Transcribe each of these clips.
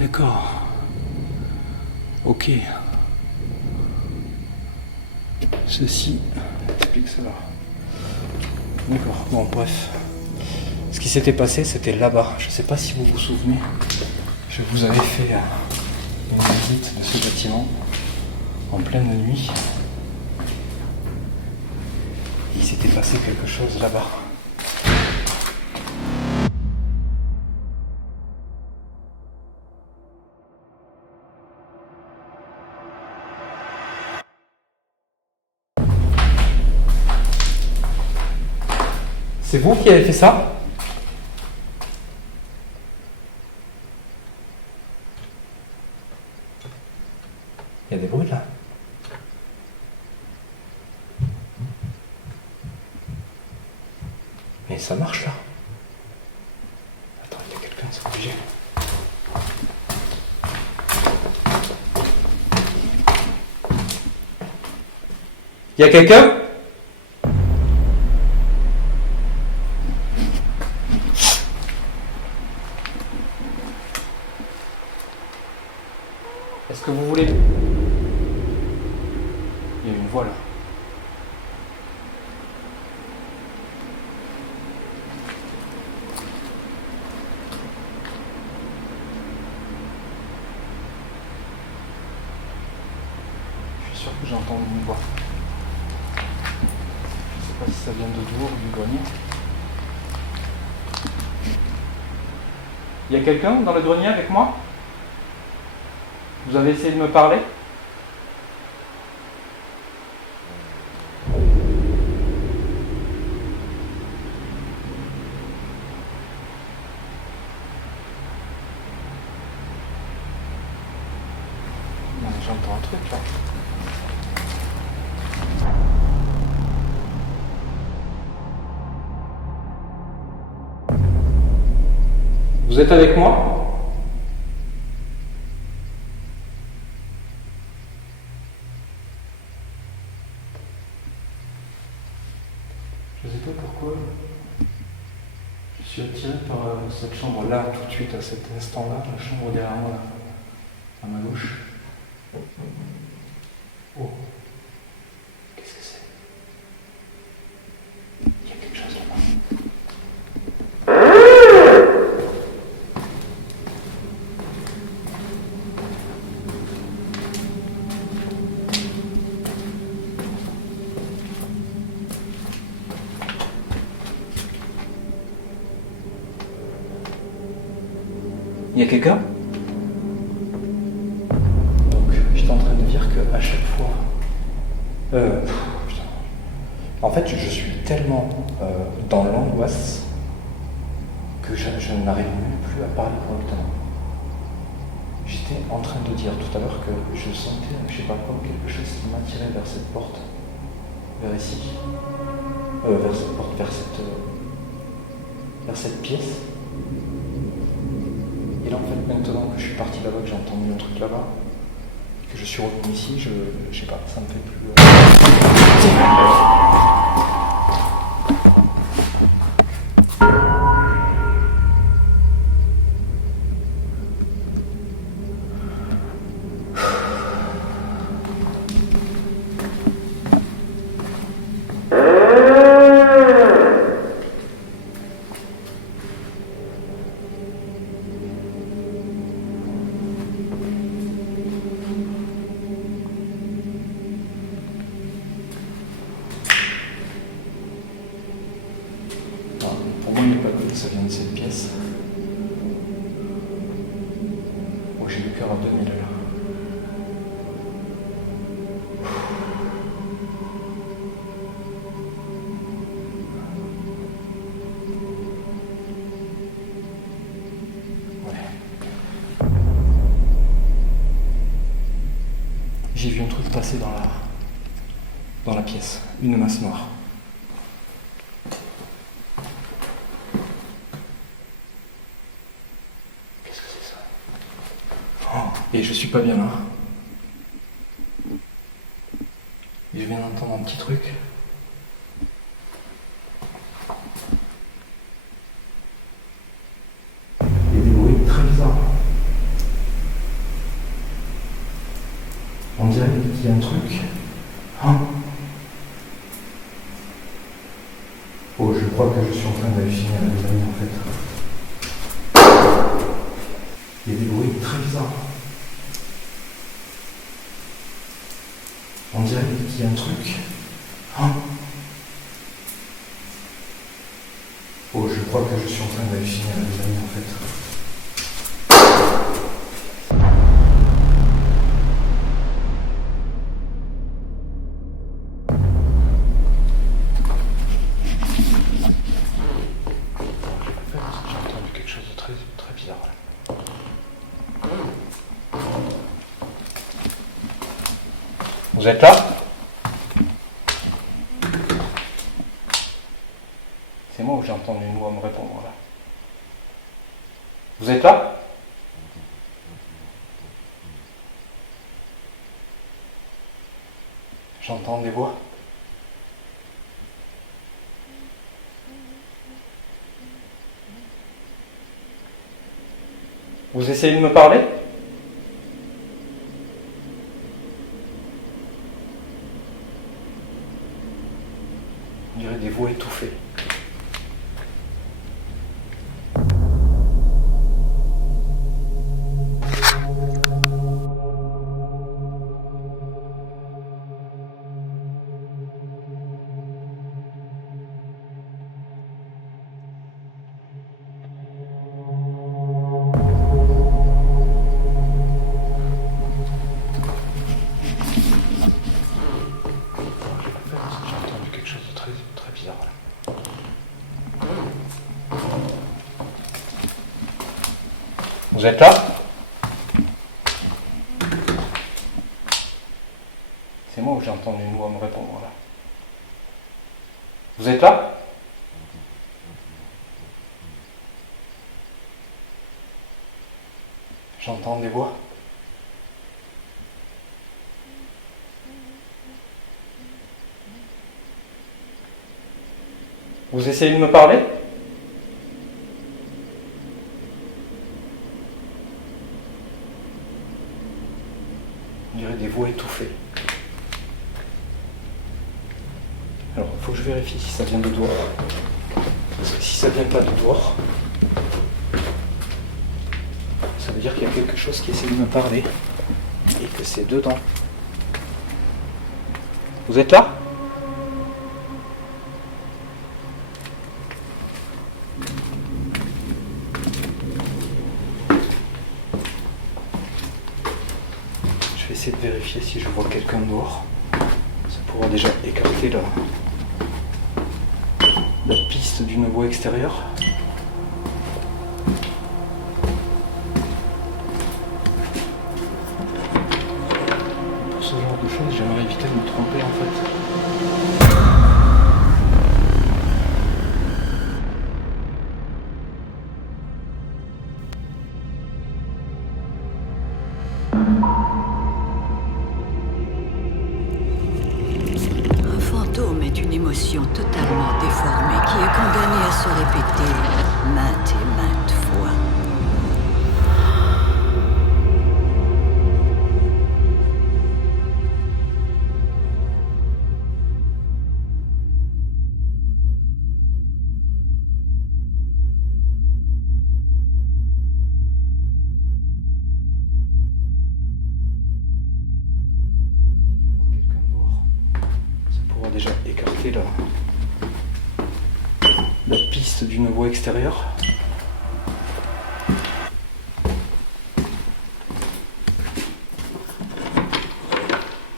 d'accord. Ok. Ceci explique cela. D'accord, bon bref. Ce qui s'était passé, c'était là-bas. Je ne sais pas si vous vous souvenez. Je vous avais fait une visite de ce bâtiment en pleine nuit. Il s'était passé quelque chose là-bas. C'est vous qui avez fait ça ? Il y a des bruits là. Mais ça marche là. Attends, il y a quelqu'un, c'est obligé. Il y a quelqu'un ? Est-ce que vous voulez... Il y a une voix là. Je suis sûr que j'ai entendu une voix. Je sais pas si ça vient de dehors ou du grenier. Il y a quelqu'un dans le grenier avec moi ? Vous avez essayé de me parler ? Non, mais j'entends un truc là. Vous êtes avec moi ? Je ne sais pas pourquoi. Je suis attiré par cette chambre-là, tout de suite, à cet instant-là, la chambre derrière moi, là, à ma gauche. Oh, qu'est-ce que c'est ? Il y a quelque chose là-bas. Il y a quelqu'un ? Donc, j'étais en train de dire qu'à chaque fois... putain. En fait, je suis tellement dans l'angoisse que je n'arrive même plus à parler correctement. J'étais en train de dire tout à l'heure que je sentais, je sais pas quoi, quelque chose qui m'attirait vers cette porte, vers ici, vers cette porte, vers cette pièce. Et là, en fait, maintenant que je suis parti là-bas, que j'ai entendu un truc là-bas, que je suis revenu ici, je sais pas, ça me fait plus... Pour moi, il n'est pas que ça vient de cette pièce. Moi, j'ai le cœur à 2000 là. Ouais. J'ai vu un truc passer dans la pièce, une masse noire. Et je suis pas bien là. Et je viens d'entendre un petit truc. Il y a des bruits très bizarres. qu'il y a un truc. Hein? Oh, je crois que je suis en train d'halluciner à mes amis en fait. Il y a des bruits très bizarres. On dirait qu'il y a un truc. Hein? Oh, je crois que je suis en train d'halluciner à mes amis en fait. J'ai entendu quelque chose de très, très bizarre là. Vous êtes là? C'est moi ou j'ai entendu une voix me répondre là? Vous êtes là? J'entends des voix. Vous essayez de me parler? On dirait des voix étouffées. J'ai entendu quelque chose de très, très bizarre là. Vous êtes là? C'est moi ou j'ai entendu une voix me répondre là? Vous êtes là? J'entends des voix. Vous essayez de me parler? On dirait des voix étouffées. Alors, il faut que je vérifie si ça vient de dehors. Parce que si ça vient pas de dehors, ça veut dire qu'il y a quelque chose qui essaie de me parler. Et que c'est dedans. Vous êtes là? Je vais essayer de vérifier si je vois quelqu'un dehors. Ça pourra déjà écarter la piste d'une voie extérieure. Pour ce genre de choses, j'aimerais éviter de me tromper en fait. Un fantôme est une émotion totalement déformée qui est condamnée à se répéter maintes et maintes fois. Déjà écarter la piste d'une voie extérieure.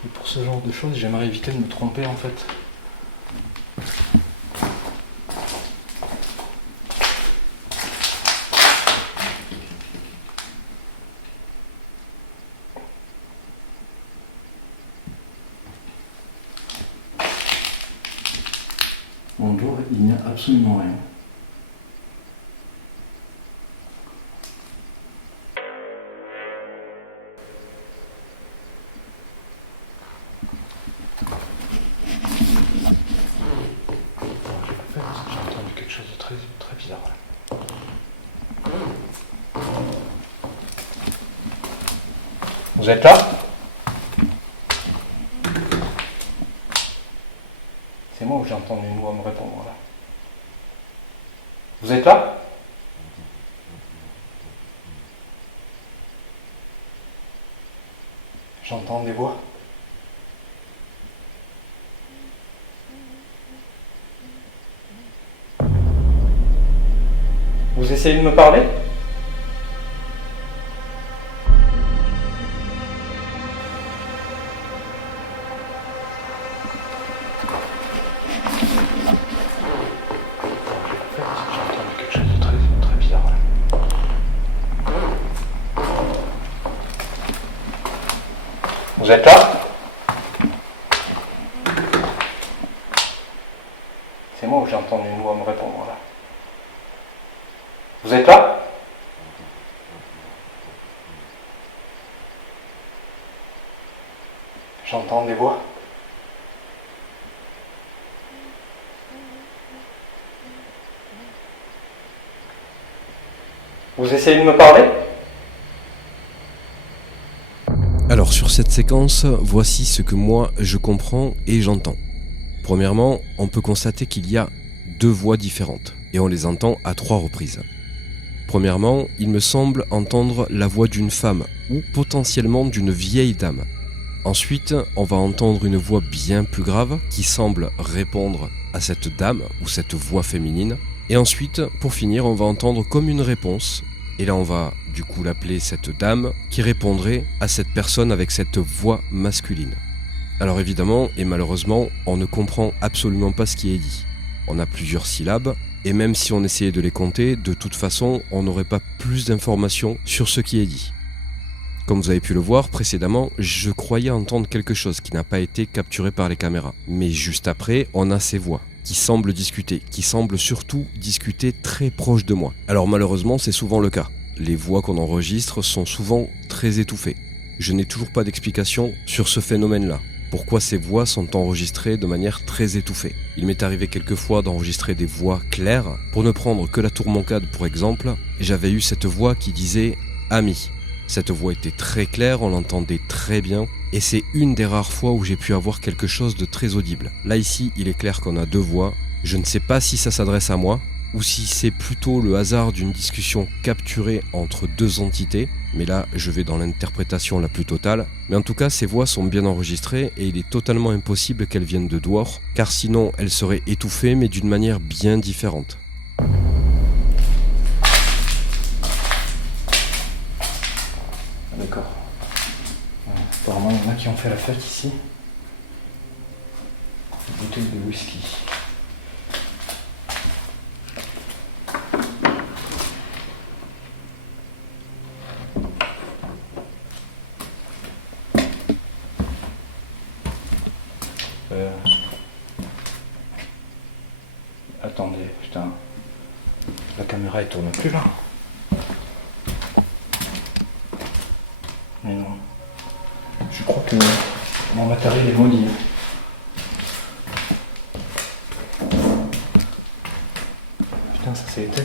Et pour ce genre de choses, j'aimerais éviter de me tromper en fait. En dehors, il n'y a absolument rien. J'ai entendu quelque chose de très, très bizarre là. Vous êtes là? entendu une voix me répondre là. Vous êtes là? J'entends des voix. Vous essayez de me parler? Vous êtes là? C'est moi ou j'ai entendu une voix me répondre là? Vous êtes là? J'entends des voix. Vous essayez de me parler? Alors sur cette séquence, voici ce que moi je comprends et j'entends. Premièrement, on peut constater qu'il y a deux voix différentes et on les entend à 3 reprises. Premièrement, il me semble entendre la voix d'une femme ou potentiellement d'une vieille dame. Ensuite, on va entendre une voix bien plus grave qui semble répondre à cette dame ou cette voix féminine. Et ensuite, pour finir, on va entendre comme une réponse. Et là, on va du coup l'appeler cette dame qui répondrait à cette personne avec cette voix masculine. Alors évidemment, et malheureusement, on ne comprend absolument pas ce qui est dit. On a plusieurs syllabes, et même si on essayait de les compter, de toute façon, on n'aurait pas plus d'informations sur ce qui est dit. Comme vous avez pu le voir précédemment, je croyais entendre quelque chose qui n'a pas été capturé par les caméras. Mais juste après, on a ces voix qui semblent discuter, qui semblent surtout discuter très proche de moi. Alors malheureusement, c'est souvent le cas. Les voix qu'on enregistre sont souvent très étouffées. Je n'ai toujours pas d'explication sur ce phénomène-là. Pourquoi ces voix sont enregistrées de manière très étouffée. Il m'est arrivé quelquefois d'enregistrer des voix claires. Pour ne prendre que la Tourmancade pour exemple, j'avais eu cette voix qui disait « Ami ». Cette voix était très claire, on l'entendait très bien, et c'est une des rares fois où j'ai pu avoir quelque chose de très audible. Là ici, il est clair qu'on a 2 voix. Je ne sais pas si ça s'adresse à moi, ou si c'est plutôt le hasard d'une discussion capturée entre 2 entités, mais là je vais dans l'interprétation la plus totale. Mais en tout cas, ces voix sont bien enregistrées et il est totalement impossible qu'elles viennent de dehors, car sinon elles seraient étouffées mais d'une manière bien différente. D'accord. Apparemment, il y en a qui ont fait la fête ici. Une bouteille de whisky. Attendez, putain. La caméra elle tourne plus là. Mais non. Je crois que mon matériel est maudit. Putain, ça s'est éteint.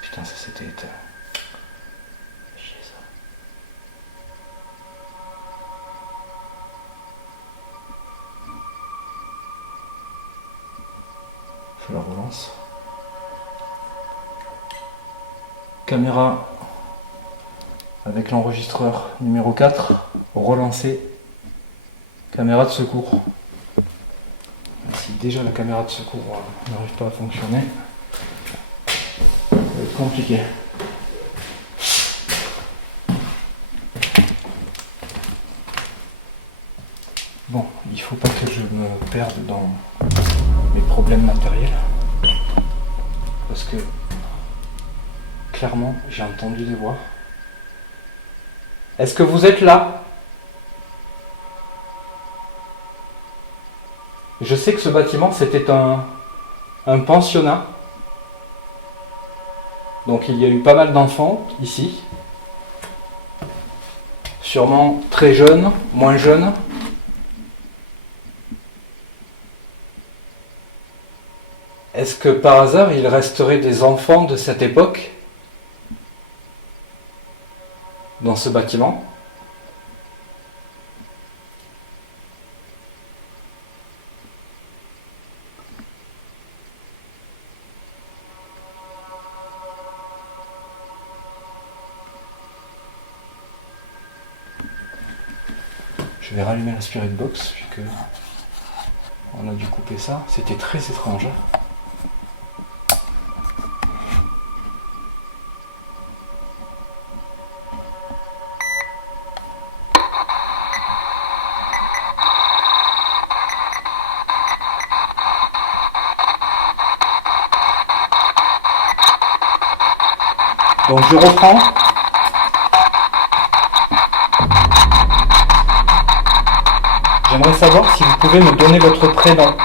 Putain, ça s'était éteint. Chier ça. Je la relance. Caméra avec l'enregistreur numéro 4, relancer. Caméra de secours. Si déjà la caméra de secours n'arrive pas à fonctionner, ça va être compliqué. Bon, il faut pas que je me perde dans mes problèmes matériels. Parce que clairement, j'ai entendu des voix. Est-ce que vous êtes là? Je sais que ce bâtiment, c'était un pensionnat. Donc il y a eu pas mal d'enfants ici. Sûrement très jeunes, moins jeunes. Est-ce que par hasard, il resterait des enfants de cette époque? dans ce bâtiment. Je vais rallumer la spirit box vu que on a dû couper ça. C'était très étrange. Donc je reprends. J'aimerais savoir si vous pouvez me donner votre prénom.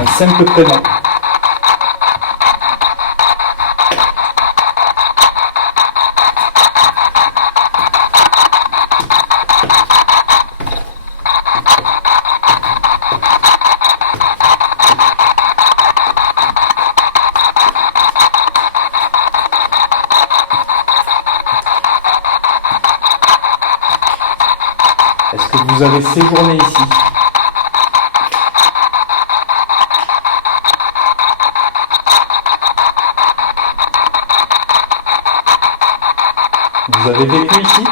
Un simple prénom. Est-ce que vous avez séjourné ici? Vous avez vécu ici?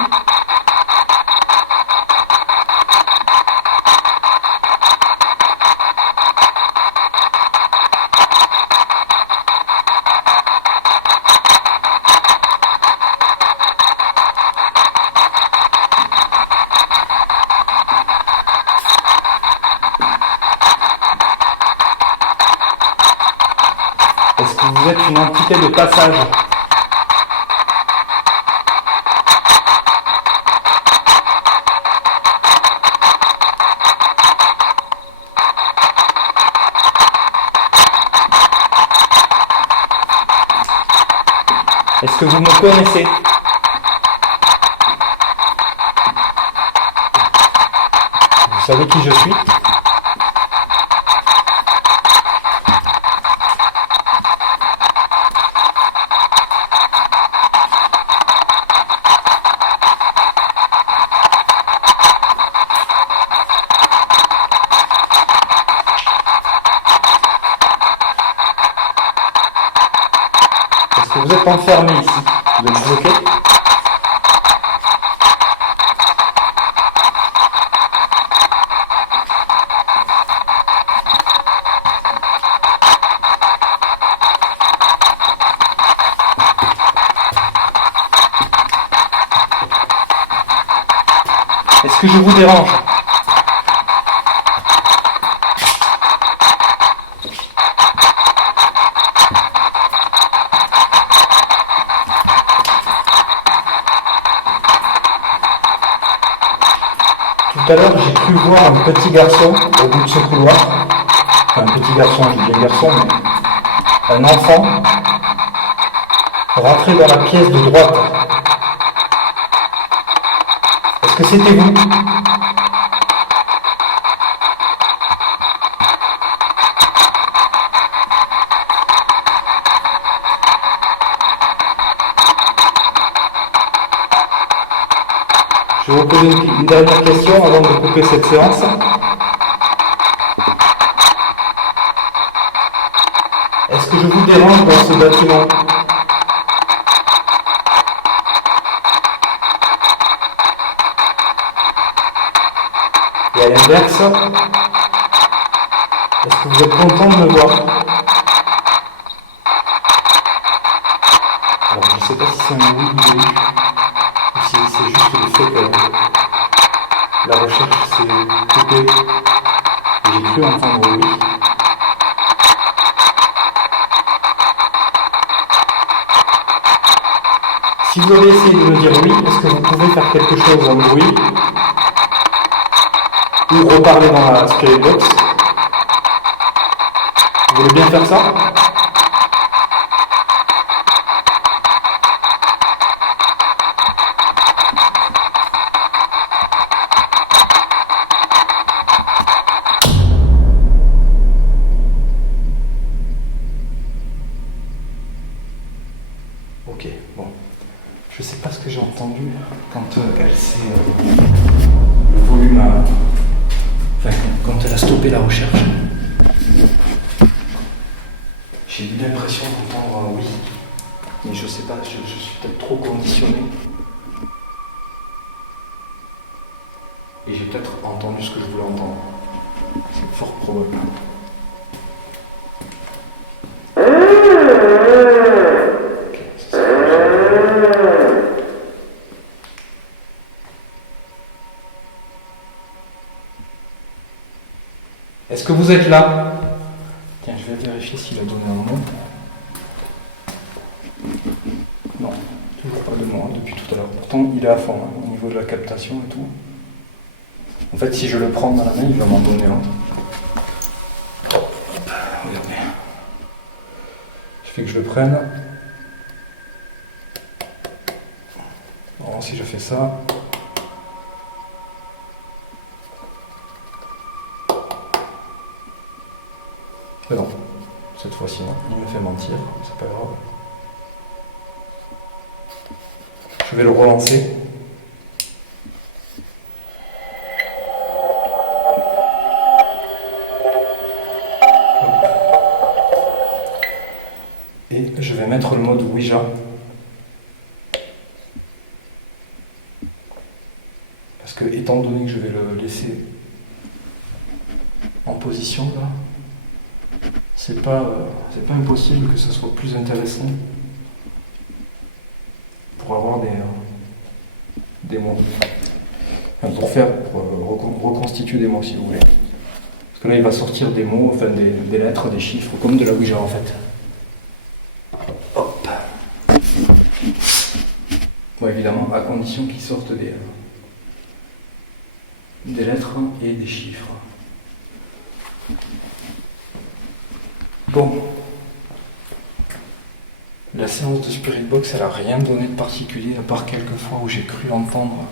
Est-ce que vous êtes une entité de passage? Est-ce que vous me connaissez? Vous savez qui je suis? Est-ce que vous êtes enfermé ici? Vous êtes bloqué? Est-ce que je vous dérange? Tout à l'heure, j'ai cru voir un petit garçon au bout de ce couloir. Enfin, un petit garçon, je dis un garçon, mais un enfant rentrer dans la pièce de droite. Est-ce que c'était vous? Je vais vous poser une dernière question avant de couper cette séance. Est-ce que je vous dérange dans ce bâtiment? Et à l'inverse, est-ce que vous êtes content de me voir? Alors je ne sais pas si c'est un oui ou oui, ou si c'est juste le fait que la recherche s'est coupée et j'ai cru entendre oui. Si vous avez essayé de me dire oui, est-ce que vous pouvez faire quelque chose en bruit ou reparler dans la spirit box? Vous voulez bien faire ça? Ok, bon. Je sais pas ce que j'ai entendu quand elle s'est... le volume a... Enfin, quand elle a stoppé la recherche. J'ai eu l'impression d'entendre un oui. Mais je sais pas, je suis peut-être trop conditionné. Et j'ai peut-être entendu ce que je voulais entendre. C'est fort probable. Ok, ça, c'est bon. Est-ce que vous êtes là? Tiens, je vais vérifier s'il a donné un nom. Non, toujours pas de nom depuis tout à l'heure. Pourtant, il est à fond hein, au niveau de la captation et tout. En fait, si je le prends dans la main, il va m'en donner un. Hop, regardez. Je fais que je le prenne. Alors, si je fais ça. Mais non, cette fois-ci, non. Il me fait mentir, c'est pas grave. Je vais le relancer. Et je vais mettre le mode Ouija. Parce que, étant donné que je vais le laisser en position, là, c'est pas impossible que ce soit plus intéressant pour avoir des mots. Enfin, pour reconstituer des mots, si vous voulez. Parce que là, il va sortir des mots, enfin des lettres, des chiffres, comme de la Ouija, en fait. Hop. Bon, évidemment, à condition qu'il sorte des lettres et des chiffres. Bon, la séance de Spirit Box, elle a rien donné de particulier, à part quelques fois où j'ai cru entendre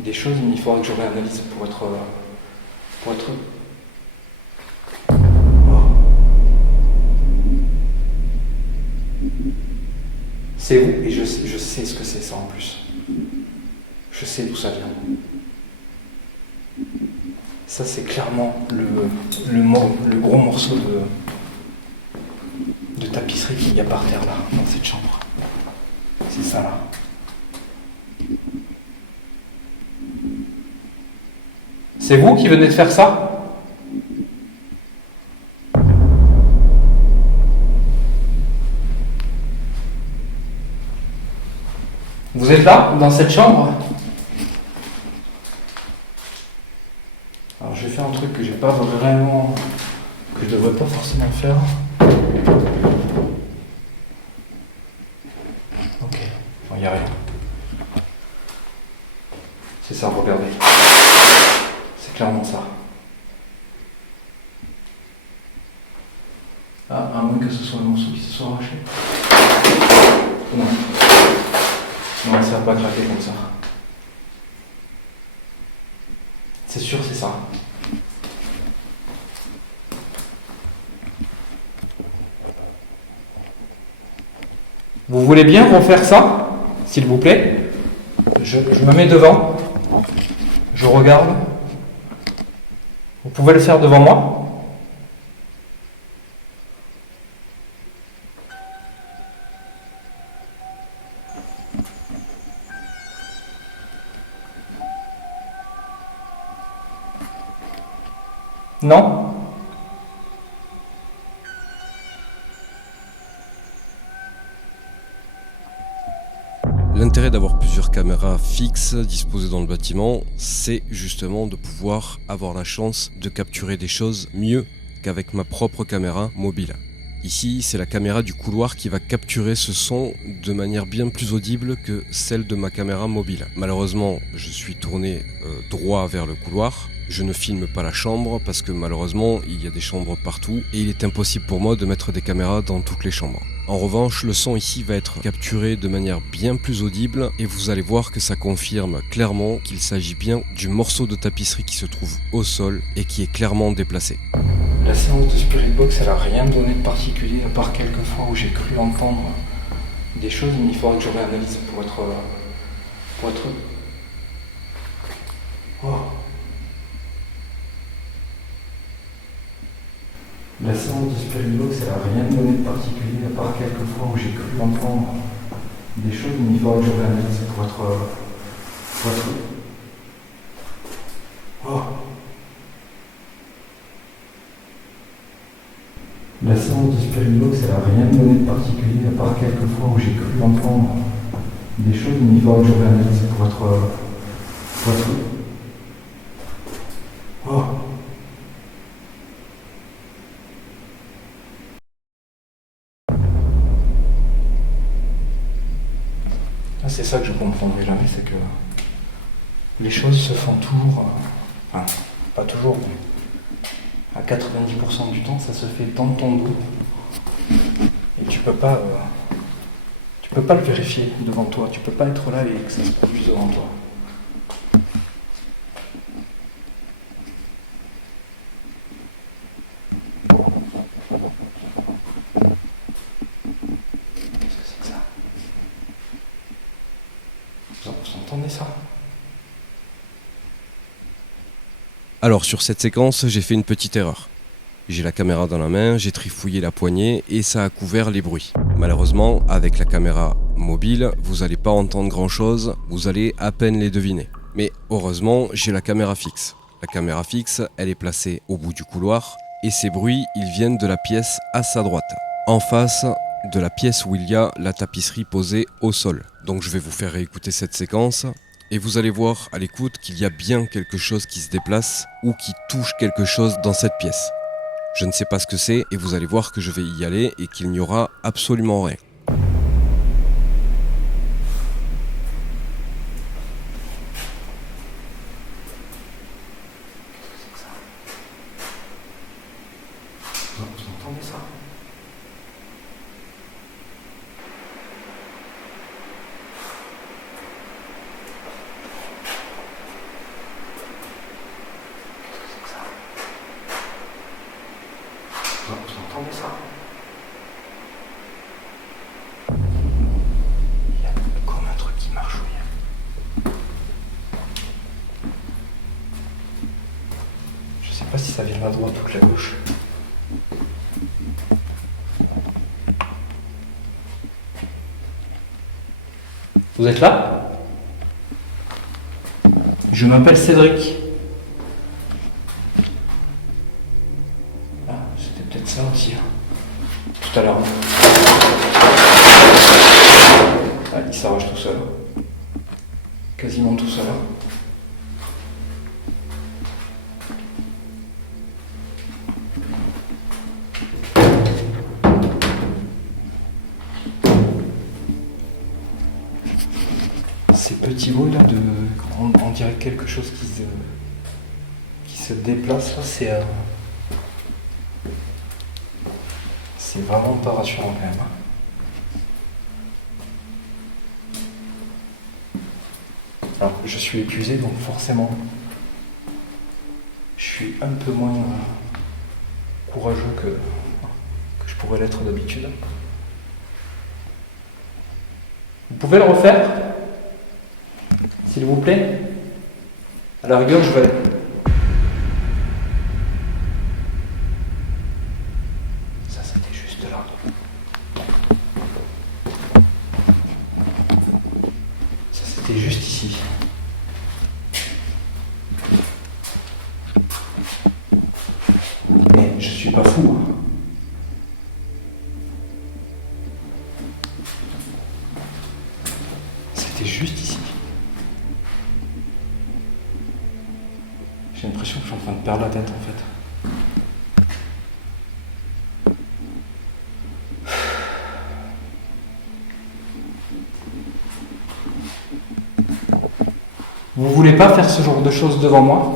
des choses, mais il faudra que je réanalyse pour être... Oh. C'est où? Et je sais ce que c'est ça en plus. Je sais d'où ça vient. Ça, c'est clairement le gros morceau de tapisserie qu'il y a par terre là, dans cette chambre. C'est ça là. C'est vous qui venez de faire ça? Vous êtes là, dans cette chambre? Alors je vais faire un truc que j'ai pas vraiment... que je devrais pas forcément faire. Ok, bon, il n'y a rien. C'est ça, regardez. C'est clairement ça. Ah, à moins que ce soit un morceau qui se soit arraché. Non. Non, ça va pas craquer comme ça. C'est sûr, c'est ça. Vous voulez bien refaire ça, s'il vous plaît? Je me mets devant. Je regarde. Vous pouvez le faire devant moi? Non? L'intérêt d'avoir plusieurs caméras fixes disposées dans le bâtiment, c'est justement de pouvoir avoir la chance de capturer des choses mieux qu'avec ma propre caméra mobile. Ici, c'est la caméra du couloir qui va capturer ce son de manière bien plus audible que celle de ma caméra mobile. Malheureusement, je suis tourné droit vers le couloir. Je ne filme pas la chambre parce que malheureusement, il y a des chambres partout et il est impossible pour moi de mettre des caméras dans toutes les chambres. En revanche, le son ici va être capturé de manière bien plus audible et vous allez voir que ça confirme clairement qu'il s'agit bien du morceau de tapisserie qui se trouve au sol et qui est clairement déplacé. La séance de Spirit Box, elle a rien donné de particulier, à part quelques fois où j'ai cru entendre des choses, mais il faudra que je réanalyse pour être... Oh. La séance de spirituel, ça n'a rien donné de particulier, à part quelques fois où j'ai cru entendre des choses, mais il faudra que je réanalyse pour être... Oh. La séance de spirituel, ça n'a rien donné de particulier, à part quelques fois où j'ai cru entendre des choses, mais il faudra que je réanalyse pour être... Oh. C'est ça que je comprendrai jamais, c'est que les choses se font toujours, enfin, pas toujours, mais à 90% du temps, ça se fait dans ton dos. Et tu peux pas le vérifier devant toi, tu peux pas être là et que ça se produise devant toi. Qu'est-ce que c'est que ça ? Vous entendez ça ? Alors sur cette séquence, j'ai fait une petite erreur. J'ai la caméra dans la main, j'ai trifouillé la poignée et ça a couvert les bruits. Malheureusement, avec la caméra mobile, vous n'allez pas entendre grand chose, vous allez à peine les deviner. Mais heureusement, j'ai la caméra fixe. La caméra fixe, elle est placée au bout du couloir et ces bruits, ils viennent de la pièce à sa droite, en face de la pièce où il y a la tapisserie posée au sol. Donc je vais vous faire réécouter cette séquence. Et vous allez voir à l'écoute qu'il y a bien quelque chose qui se déplace ou qui touche quelque chose dans cette pièce. Je ne sais pas ce que c'est et vous allez voir que je vais y aller et qu'il n'y aura absolument rien. Vous entendez ça ? Vous entendez ça ? Il y a comme un truc qui marchouille. Je sais pas si ça vient de la droite ou de la gauche. Vous êtes là ? Je m'appelle Cédric. Ah, c'était peut-être ça aussi. Tout à l'heure. Ah, il s'arrache tout seul. Quasiment tout seul. Ces petits bruits là, on dirait quelque chose qui se déplace là, c'est vraiment pas rassurant quand même. Alors je suis épuisé donc forcément je suis un peu moins courageux que je pourrais l'être d'habitude. Vous pouvez le refaire ? S'il vous plaît. À la rigueur, je vais... Ça, c'était juste là. Ça, c'était juste ici. Mais je suis pas fou. C'était juste ici. J'ai l'impression que je suis en train de perdre la tête en fait. Vous voulez pas faire ce genre de choses devant moi ?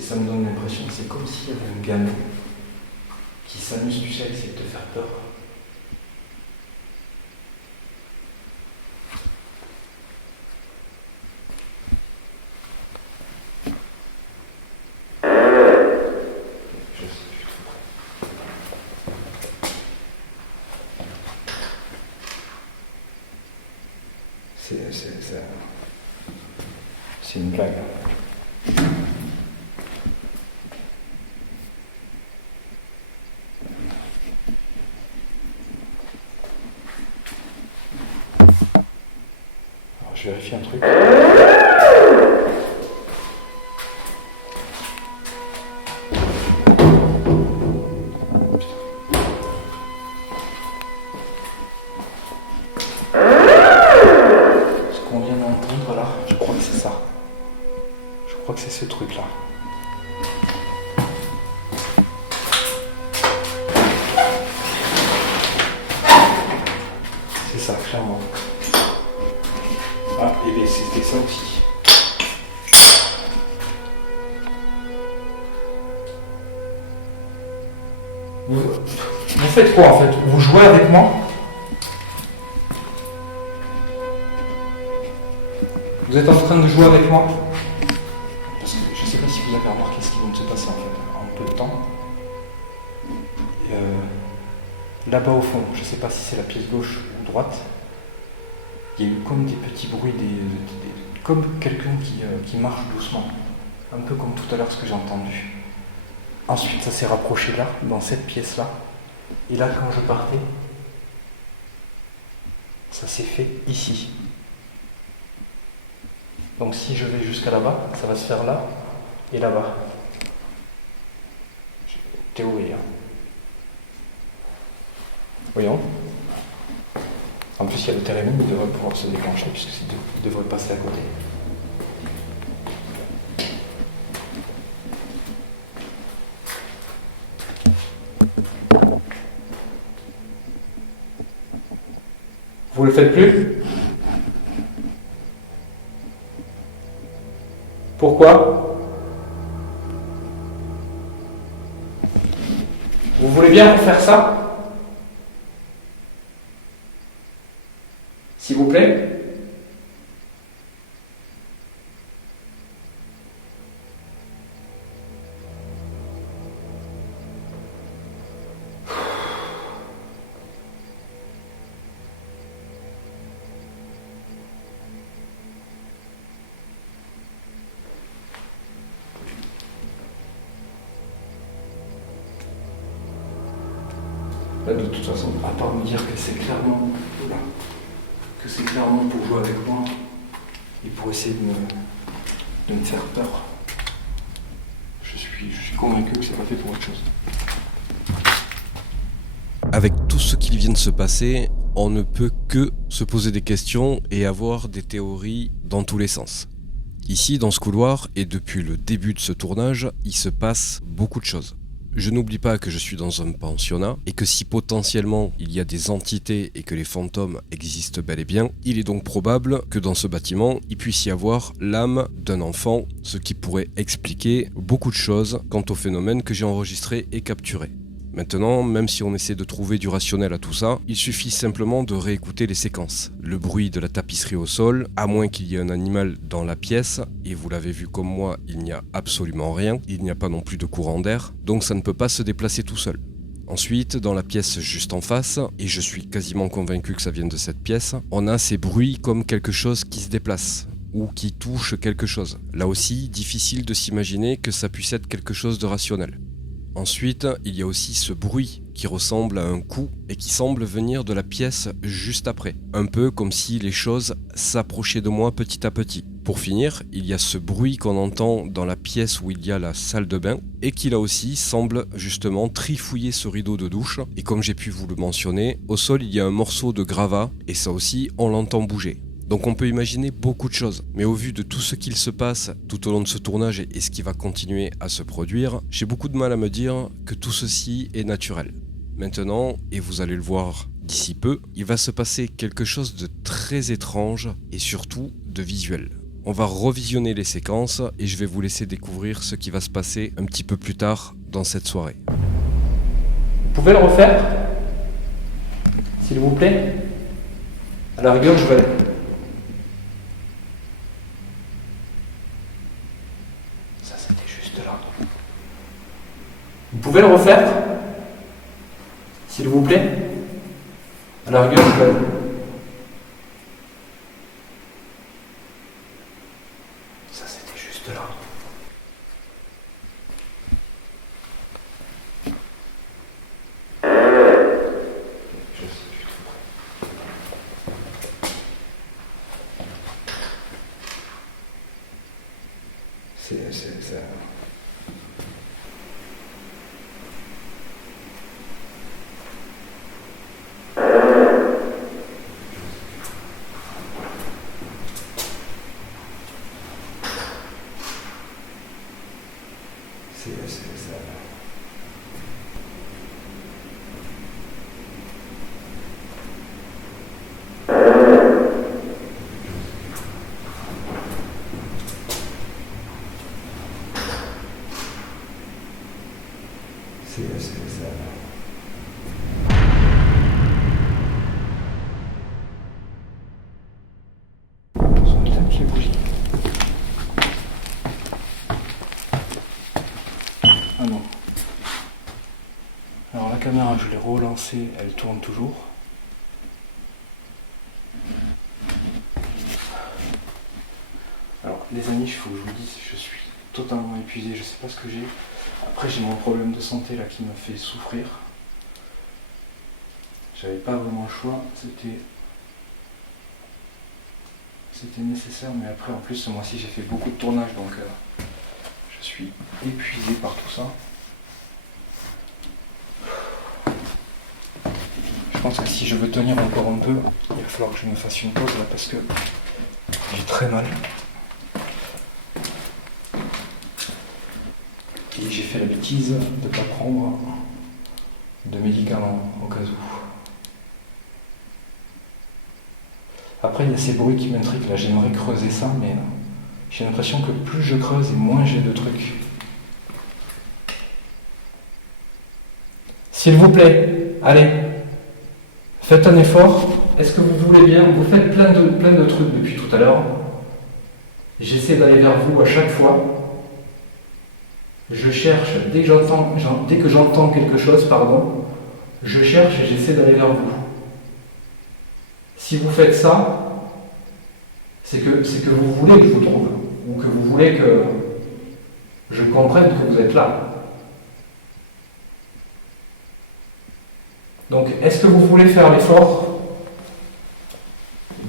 Ça me donne l'impression que c'est comme s'il y avait un gamin qui s'amuse, tu sais, à essayer de te faire peur. C'est une blague. Alors, je vérifie un truc. Je crois que c'est ce truc-là. C'est ça, clairement. Ah, et bien c'était ça aussi. Vous faites quoi en fait? Vous jouez avec moi? Vous êtes en train de jouer avec moi? Parce que je ne sais pas si vous avez remarqué ce qui vient de se passer en fait, en peu de temps. Là-bas au fond, je ne sais pas si c'est la pièce gauche ou droite, il y a eu comme des petits bruits, comme quelqu'un qui marche doucement. Un peu comme tout à l'heure ce que j'ai entendu. Ensuite, ça s'est rapproché là, dans cette pièce-là. Et là, quand je partais, ça s'est fait ici. Donc si je vais jusqu'à là-bas, ça va se faire là et là-bas. Théorie. Hein. Voyons. En plus, il y a le télémine, il devrait pouvoir se déclencher puisqu'il devrait passer à côté. Vous le faites plus? Pourquoi? Vous voulez bien faire ça? S'il vous plaît? Là, de toute façon, à part me dire que c'est clairement pour jouer avec moi et pour essayer de me faire peur, je suis convaincu que c'est pas fait pour autre chose. Avec tout ce qui vient de se passer, on ne peut que se poser des questions et avoir des théories dans tous les sens. Ici, dans ce couloir, et depuis le début de ce tournage, il se passe beaucoup de choses. Je n'oublie pas que je suis dans un pensionnat et que si potentiellement il y a des entités et que les fantômes existent bel et bien, il est donc probable que dans ce bâtiment, il puisse y avoir l'âme d'un enfant, ce qui pourrait expliquer beaucoup de choses quant au phénomène que j'ai enregistré et capturé. Maintenant, même si on essaie de trouver du rationnel à tout ça, il suffit simplement de réécouter les séquences. Le bruit de la tapisserie au sol, à moins qu'il y ait un animal dans la pièce, et vous l'avez vu comme moi, il n'y a absolument rien, il n'y a pas non plus de courant d'air, donc ça ne peut pas se déplacer tout seul. Ensuite, dans la pièce juste en face, et je suis quasiment convaincu que ça vient de cette pièce, on a ces bruits comme quelque chose qui se déplace, ou qui touche quelque chose. Là aussi, difficile de s'imaginer que ça puisse être quelque chose de rationnel. Ensuite, il y a aussi ce bruit qui ressemble à un coup et qui semble venir de la pièce juste après. Un peu comme si les choses s'approchaient de moi petit à petit. Pour finir, il y a ce bruit qu'on entend dans la pièce où il y a la salle de bain et qui là aussi semble justement trifouiller ce rideau de douche. Et comme j'ai pu vous le mentionner, au sol il y a un morceau de gravat et ça aussi on l'entend bouger. Donc on peut imaginer beaucoup de choses, mais au vu de tout ce qu'il se passe tout au long de ce tournage et ce qui va continuer à se produire, j'ai beaucoup de mal à me dire que tout ceci est naturel. Maintenant, et vous allez le voir d'ici peu, il va se passer quelque chose de très étrange et surtout de visuel. on va revisionner les séquences et je vais vous laisser découvrir ce qui va se passer un petit peu plus tard dans cette soirée. Vous pouvez le refaire, s'il vous plaît? À la rigueur, je vais aller. Ça, c'était juste là. Vous pouvez le refaire, s'il vous plaît? À la rigueur, je vais aller. Ça, c'était juste là. C'est... les bougies. Ah non. Alors la caméra, je l'ai relancée, elle tourne toujours. Alors les amis, il faut que je vous dise, je suis totalement épuisé, je sais pas ce que j'ai. Après j'ai mon problème de santé là qui me fait souffrir. J'avais pas vraiment le choix, c'était nécessaire, mais après en plus ce mois-ci j'ai fait beaucoup de tournages, donc je suis épuisé par tout ça. Je pense que si je veux tenir encore un peu, il va falloir que je me fasse une pause là parce que j'ai très mal. Et j'ai fait la bêtise de ne pas prendre de médicaments au cas où. Après, il y a ces bruits qui m'intriguent. Là, j'aimerais creuser ça, mais j'ai l'impression que plus je creuse et moins j'ai de trucs. S'il vous plaît, allez, faites un effort. Est-ce que vous voulez bien? Vous faites plein de trucs depuis tout à l'heure. J'essaie d'aller vers vous à chaque fois. Je cherche, dès que j'entends quelque chose, je cherche et j'essaie d'aller vers vous. Si vous faites ça, c'est que vous voulez que je vous trouve, ou que vous voulez que je comprenne que vous êtes là. Donc, est-ce que vous voulez faire l'effort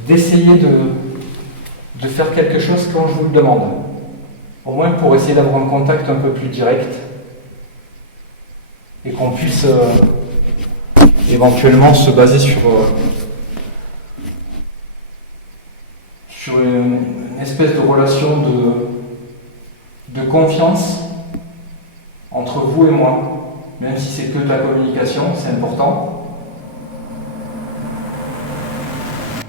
d'essayer de faire quelque chose quand je vous le demande? Au moins pour essayer d'avoir un contact un peu plus direct et qu'on puisse éventuellement se baser sur une espèce de relation de confiance entre vous et moi, même si c'est que de la communication, c'est important.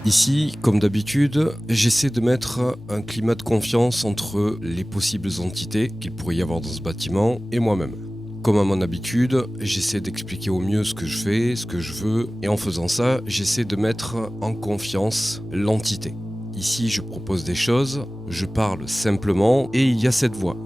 Ici, comme d'habitude, j'essaie de mettre un climat de confiance entre les possibles entités qu'il pourrait y avoir dans ce bâtiment et moi-même. Comme à mon habitude, j'essaie d'expliquer au mieux ce que je fais, ce que je veux, et en faisant ça, j'essaie de mettre en confiance l'entité. Ici, je propose des choses, je parle simplement, et il y a cette voix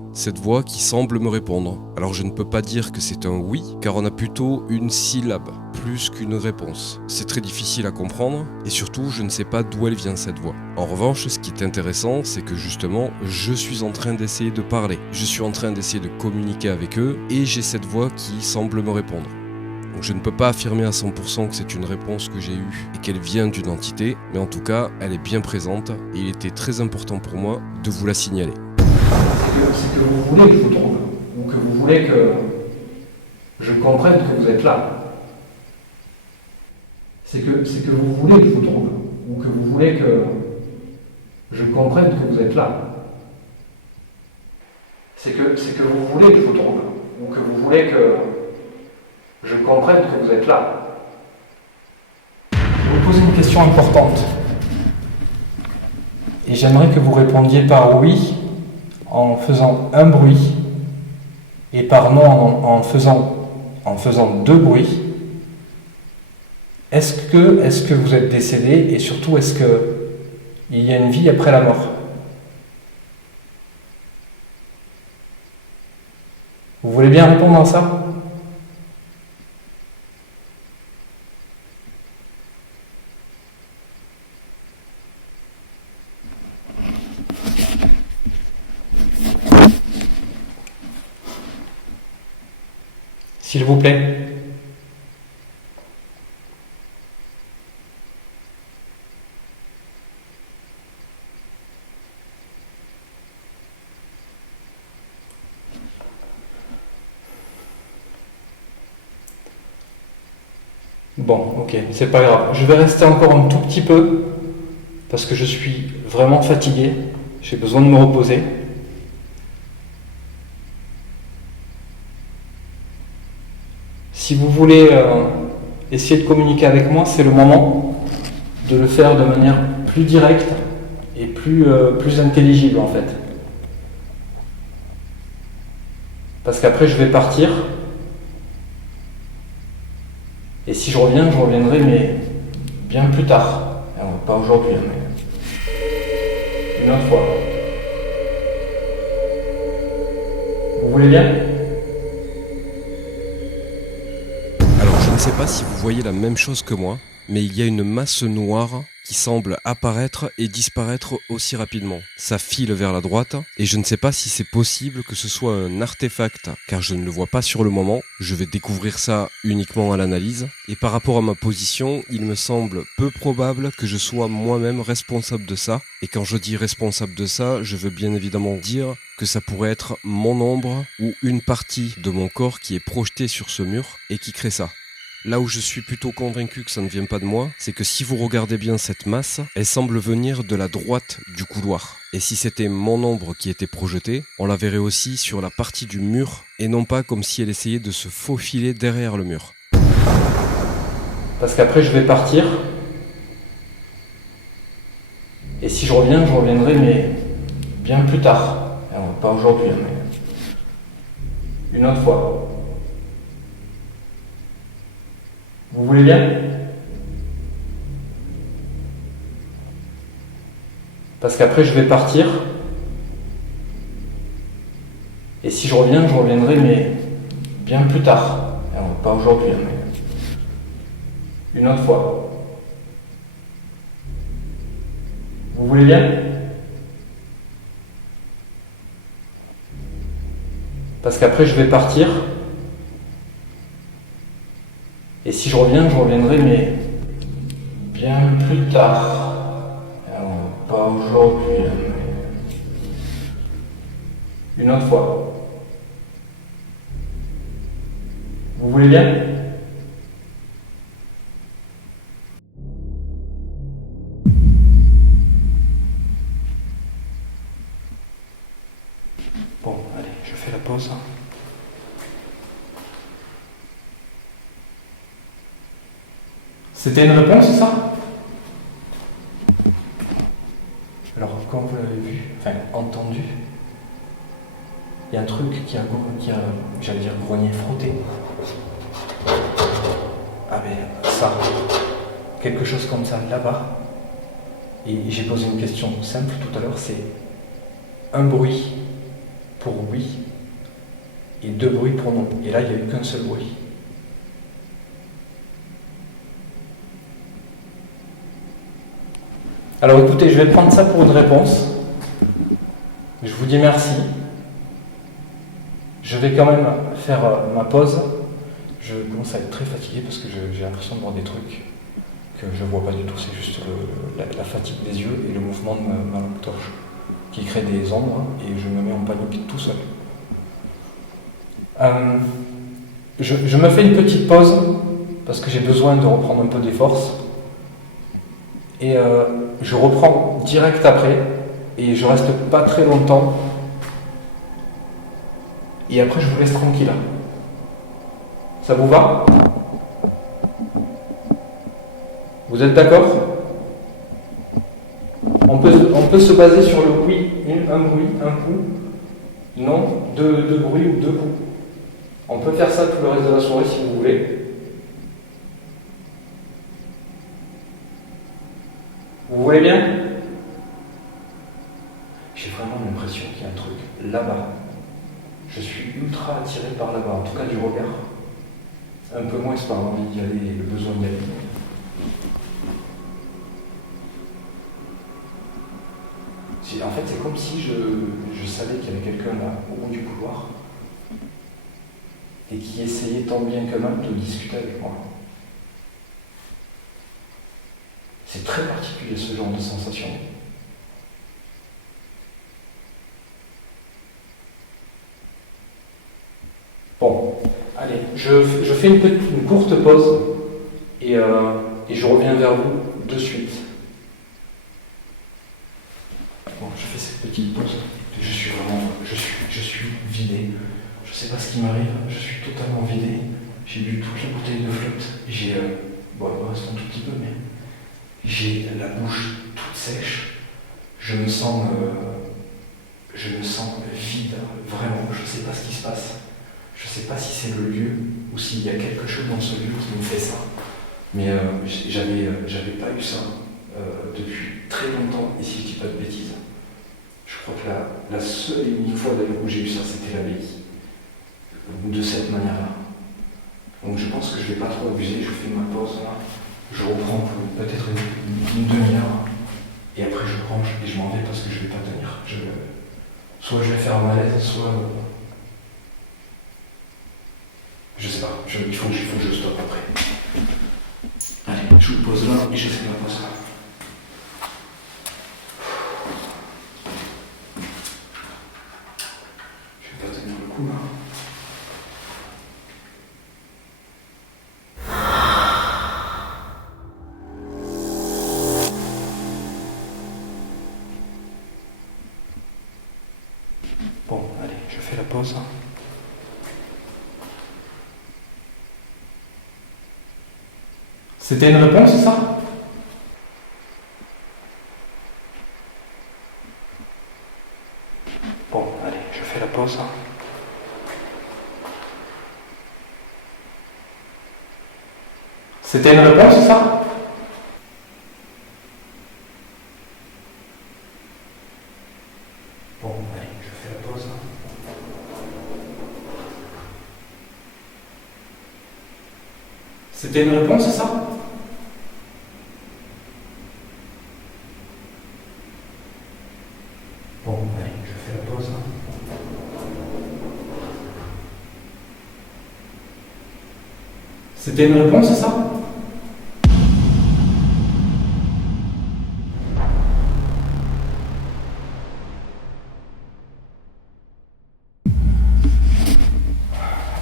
qui semble me répondre. Alors je ne peux pas dire que c'est un oui, car on a plutôt une syllabe, plus qu'une réponse. C'est très difficile à comprendre, et surtout, je ne sais pas d'où elle vient cette voix. En revanche, ce qui est intéressant, c'est que justement, je suis en train d'essayer de parler. Je suis en train d'essayer de communiquer avec eux, et j'ai cette voix qui semble me répondre. Donc je ne peux pas affirmer à 100% que c'est une réponse que j'ai eue et qu'elle vient d'une entité, mais en tout cas, elle est bien présente et il était très important pour moi de vous la signaler. C'est que vous voulez que je vous trouve, ou que vous voulez que je comprenne que vous êtes là. C'est que vous voulez que je vous trouve, ou que vous voulez que je comprenne que vous êtes là. C'est que vous voulez que je vous trouve, ou que vous voulez que je comprenne que vous êtes là. Je vais vous poser une question importante. Et j'aimerais que vous répondiez par oui en faisant un bruit et par non en faisant deux bruits. Est-ce que vous êtes décédé et surtout est-ce qu'il y a une vie après la mort? Vous voulez bien répondre à ça? S'il vous plaît. Bon, ok, c'est pas grave. Je vais rester encore un tout petit peu parce que je suis vraiment fatigué. J'ai besoin de me reposer. Si vous voulez essayer de communiquer avec moi, c'est le moment de le faire de manière plus directe et plus intelligible en fait. Parce qu'après je vais partir. Et si je reviendrai mais bien plus tard. Alors, pas aujourd'hui, mais une autre fois. Vous voulez bien ? Alors je ne sais pas si vous voyez la même chose que moi, mais il y a une masse noire qui semble apparaître et disparaître aussi rapidement. Ça file vers la droite et je ne sais pas si c'est possible que ce soit un artefact car je ne le vois pas sur le moment. Je vais découvrir ça uniquement à l'analyse et par rapport à ma position, il me semble peu probable que je sois moi-même responsable de ça. Et quand je dis responsable de ça, je veux bien évidemment dire que ça pourrait être mon ombre ou une partie de mon corps qui est projetée sur ce mur et qui crée ça. Là où je suis plutôt convaincu que ça ne vient pas de moi, c'est que si vous regardez bien cette masse, elle semble venir de la droite du couloir. Et si c'était mon ombre qui était projetée, on la verrait aussi sur la partie du mur, et non pas comme si elle essayait de se faufiler derrière le mur. Parce qu'après je vais partir, et si je reviendrai mais bien plus tard. Alors, pas aujourd'hui, mais une autre fois. Vous voulez bien ? Parce qu'après je vais partir. Et si je reviendrai mais bien plus tard. Alors, pas aujourd'hui, mais une autre fois. Vous voulez bien ? Parce qu'après je vais partir. Et si je reviendrai mais bien plus tard. Alors, pas aujourd'hui, mais une autre fois. Vous voulez bien ? Bon, allez, je fais la pause. C'était une réponse, ça ? Alors, comme vous l'avez vu, enfin entendu, il y a un truc qui a j'allais dire, grogné, frotté. Ah ben, ça, quelque chose comme ça, là-bas. Et j'ai posé une question simple tout à l'heure, c'est un bruit pour oui et deux bruits pour non. Et là, il n'y a eu qu'un seul bruit. Alors écoutez, je vais prendre ça pour une réponse. Je vous dis merci. Je vais quand même faire ma pause. Je commence à être très fatigué parce que j'ai l'impression de voir des trucs que je ne vois pas du tout. C'est juste la fatigue des yeux et le mouvement de ma lampe torche qui crée des ombres et je me mets en panique tout seul. Je me fais une petite pause parce que j'ai besoin de reprendre un peu des forces. Et je reprends direct après et je reste pas très longtemps. Et après je vous laisse tranquille. Ça vous va ? Vous êtes d'accord ? On peut se baser sur le oui, un bruit, un coup, non, deux bruits ou deux coups. On peut faire ça tout le reste de la soirée si vous voulez. Vous voyez bien? J'ai vraiment l'impression qu'il y a un truc là-bas. Je suis ultra attiré par là-bas, en tout cas du regard. Un peu moins par l'envie d'y aller et le besoin d'y aller. En fait, c'est comme si je savais qu'il y avait quelqu'un là, au bout du couloir, et qui essayait tant bien que mal de discuter avec moi. C'est très particulier ce genre de sensation. Bon, allez, je fais une courte pause et je reviens vers vous de suite. Bon, je fais cette petite pause. Je suis vidé. Je sais pas ce qui m'arrive. Je suis totalement vidé. J'ai bu toute la bouteille de flotte. Bon, il me reste un tout petit peu, mais j'ai la bouche toute sèche. Je me sens vide, vraiment. Je sais pas ce qui se passe. Je sais pas si c'est le lieu ou s'il y a quelque chose dans ce lieu qui me fait ça. Mais j'avais pas eu ça depuis très longtemps, et si je dis pas de bêtises. Je crois que la seule et unique fois d'ailleurs où j'ai eu ça, c'était l'abbaye. De cette manière-là. Donc je pense que je vais pas trop abuser, je fais ma pause là. Je reprends pour peut-être une demi-heure. Et après je range et je m'en vais parce que je vais pas tenir. Soit je vais faire un malaise, soit... je sais pas, il faut que je stoppe après. Allez, je vous pose là et je fais ma pause là. Je vais pas tenir le coup là. Bon, allez, je fais la pause. C'était une réponse, c'est ça? Bon, allez, je fais la pause. C'était une réponse, c'est ça? Bon, allez, je fais la pause. C'était une réponse, c'est ça? Bon, allez, je fais la pause. C'était une réponse, c'est ça?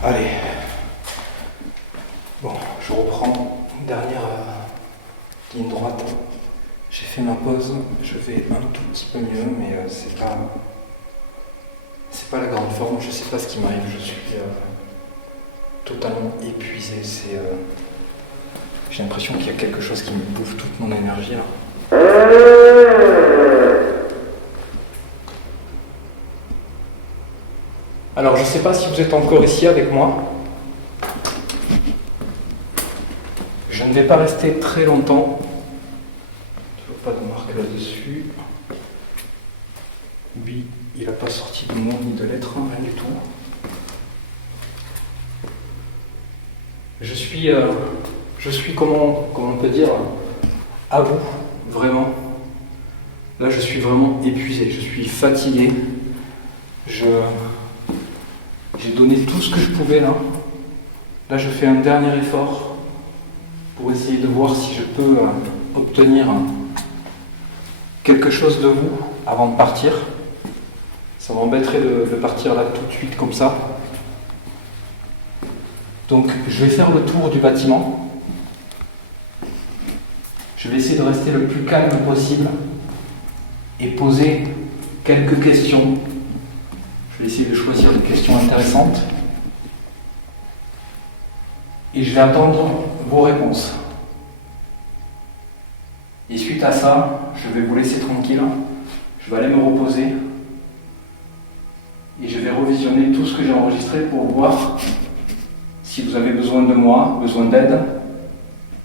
Allez. Bon, je reprends. Dernière ligne droite. J'ai fait ma pause. Je vais un tout petit peu mieux, mais c'est pas la grande forme. Je sais pas ce qui m'arrive. Je suis totalement épuisé. J'ai l'impression qu'il y a quelque chose qui me bouffe toute mon énergie là. Alors, je sais pas si vous êtes encore ici avec moi. Je ne vais pas rester très longtemps. Toujours pas de marque là-dessus. Oui, il n'a pas sorti de mot ni de lettre, rien du tout. Je suis comment on peut dire, à bout, vraiment. Là, je suis vraiment épuisé, je suis fatigué. J'ai donné tout ce que je pouvais là. Là, je fais un dernier effort pour essayer de voir si je peux obtenir quelque chose de vous avant de partir. Ça m'embêterait de partir là tout de suite comme ça. Donc, je vais faire le tour du bâtiment. Je vais essayer de rester le plus calme possible et poser quelques questions. Je vais essayer de choisir des questions intéressantes. Et je vais attendre vos réponses. Et suite à ça, je vais vous laisser tranquille. Je vais aller me reposer. Et je vais revisionner tout ce que j'ai enregistré pour voir si vous avez besoin de moi, besoin d'aide,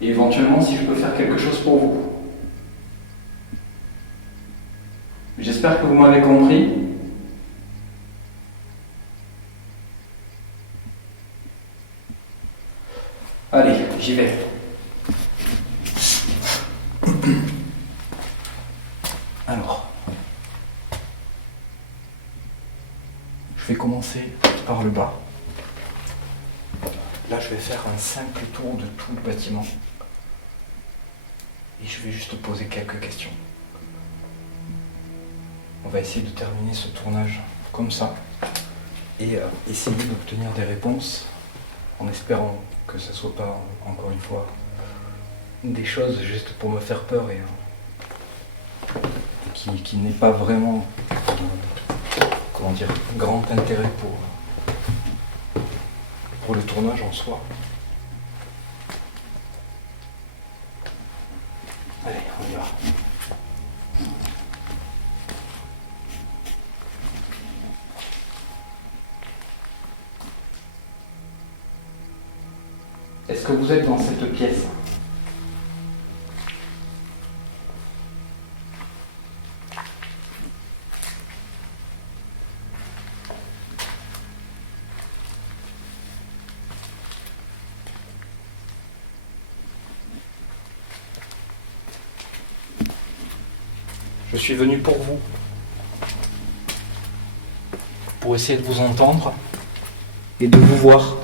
et éventuellement si je peux faire quelque chose pour vous. J'espère que vous m'avez compris. Allez, j'y vais. Alors, je vais commencer par le bas. Là, je vais faire un simple tour de tout le bâtiment. Et je vais juste poser quelques questions. On va essayer de terminer ce tournage comme ça. Et essayer d'obtenir des réponses en espérant que ce ne soit pas, encore une fois, des choses juste pour me faire peur et qui n'aient pas vraiment, grand intérêt pour le tournage en soi. Allez, on y va. Est-ce que vous êtes dans cette pièce ? Je suis venu pour vous, pour essayer de vous entendre et de vous voir.